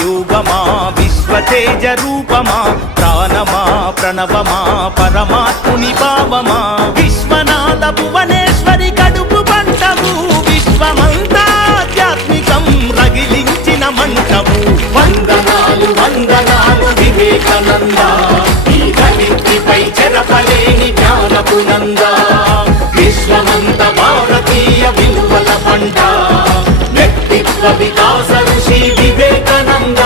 యోగమా విశ్వతేజ రూపమా ప్రాణమా ప్రణవమా పరమాత్ముని భావమా విశ్వనాథ భువనేశ్వరి కడుపు పంటవు విశ్వమంతా ఆధ్యాత్మికం రగిలించిన మంటవు వందనాలు వందనాలు వివేకానంద ఈ ధరిత్రిపై చెరపలేని జ్ఞానపు నంద విశ్వమంత భారతీయ విలువల పంట వ్యక్తిత్వ వికాస ఋషి వివేకానంద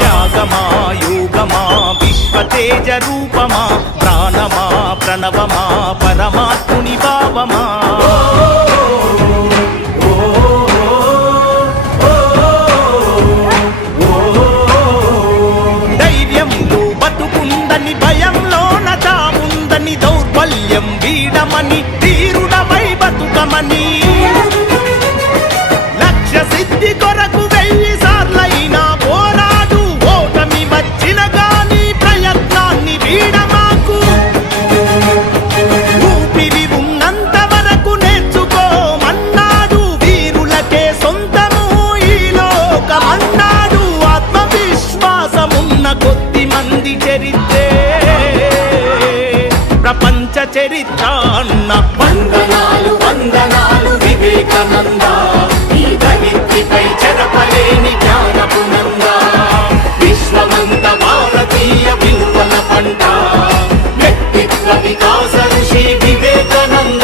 త్యాగమా యోగమా విశ్వతేజ రూపమా ప్రాణమా ప్రణవమా పరమాత్ముని భావమా ధైర్యంలో బతుకుందని భయంలోన చావుందని దౌర్బల్యం వీడమని తీరుడవై బతుకమని లక్ష్య సిద్ధి కొరకు 1000 సార్లైనా పోరాడు ఓటమి వచ్చిన గాని ప్రయత్నాన్ని వీడమాకు ఊపిరి ఉన్నంత వరకు నేర్చుకోమన్నాడు వీరులకే సొంతము ఈ లోకమన్నాడు ఆత్మవిశ్వాసమున్న కొద్ది మంది చరిత్రే ప్రపంచ చరిత్ర అన్న వందనాలు వందనాలు వివేకానంద ఈ ధరిత్రిపై చెరపలేని జ్ఞానపు నంద విశ్వమంత భారతీయ విలువల పంట వ్యక్తిత్వ వికాస ఋషి వివేకానంద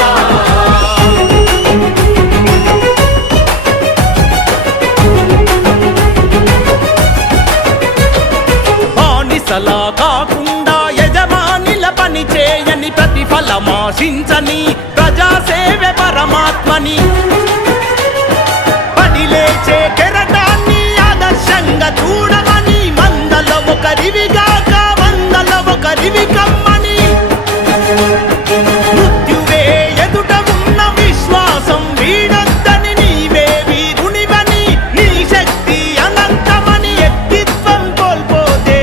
బానిసలా కాకుండా యజమానిల పని చేయని ప్రతిఫలమాశించని ప్రజాసేవ పరమాత్మని పడిలేచే కెరటాన్ని ఆదర్శంగా చూడమని మందల ఒకరివిగాక వందల ఒకరివి కమ్మని మృత్యువే ఎదుట ఉన్న విశ్వాసం వీడొద్దని నీవే వీరునివని నీ శక్తి అనంతమని వ్యక్తిత్వం కోల్పోతే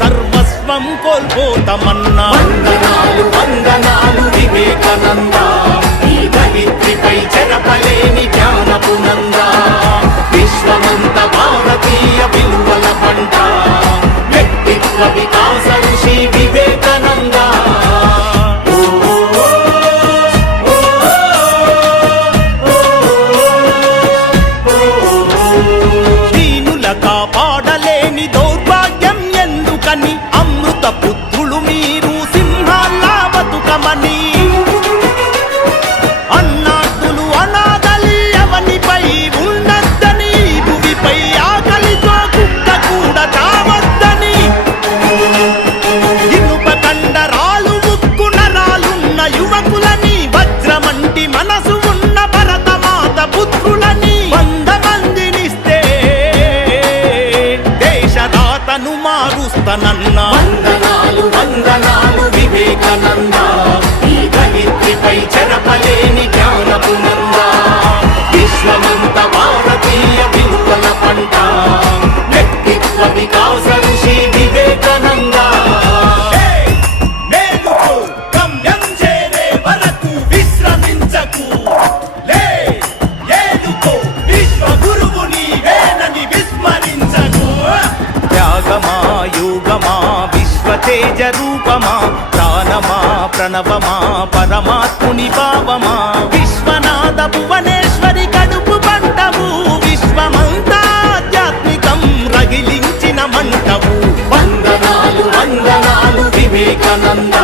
సర్వస్వం కోల్పోతామన్నా వందనాలు వందనాలు వివేకానంద ఈ ధరిత్రిపై చెరపలేని జ్ఞానపు నంద విశ్వమంత భారతీయ విలువల పంట వ్యక్తిత్వ వికాస ఋషి వివేకానంద దీనుల కాపాడలేని దౌర్భాగ్యం ఎందుకని అమృత పుత్రులు మీరు సింహాల్లా బతుకమని అన్నార్థులు అనాథలి అవనిపై ఉన్నద్దని భూమిపై ఆకలితో కుక్క కూడా చావద్దని ఇనుప కండరాలు ఉక్కు నరాలున్న యువకులని వజ్రమంటి మనసు ఉన్న భరతమాత పుత్రులని 100 మందినిస్తే దేశదాతను మారుస్తానన్నా వందనాలు వందనాలు వివేకానంద ఈ ధరిత్రిపై చెరపలేని జ్ఞానపు నంద విశ్వమంత భారతీయ విలువల పంట వ్యక్తిత్వ వికాస ఋషి వివేకానంద మేలుకో గమ్యం చేరే వరకు విశ్రమించకు లే ఏలుకో విశ్వ గురువు నీవేనని విస్మరించకు త్యాగమా యోగమా విశ్వతేజ రూపమా ప్రాణమా ప్రణవమా పరమాత్ముని భావమా విశ్వనాథ భువనేశ్వరి కడుపు పంటవు విశ్వమంతా ఆధ్యాత్మికం రగిలించిన మంటవు వందనాలు వందనాలు వివేకానంద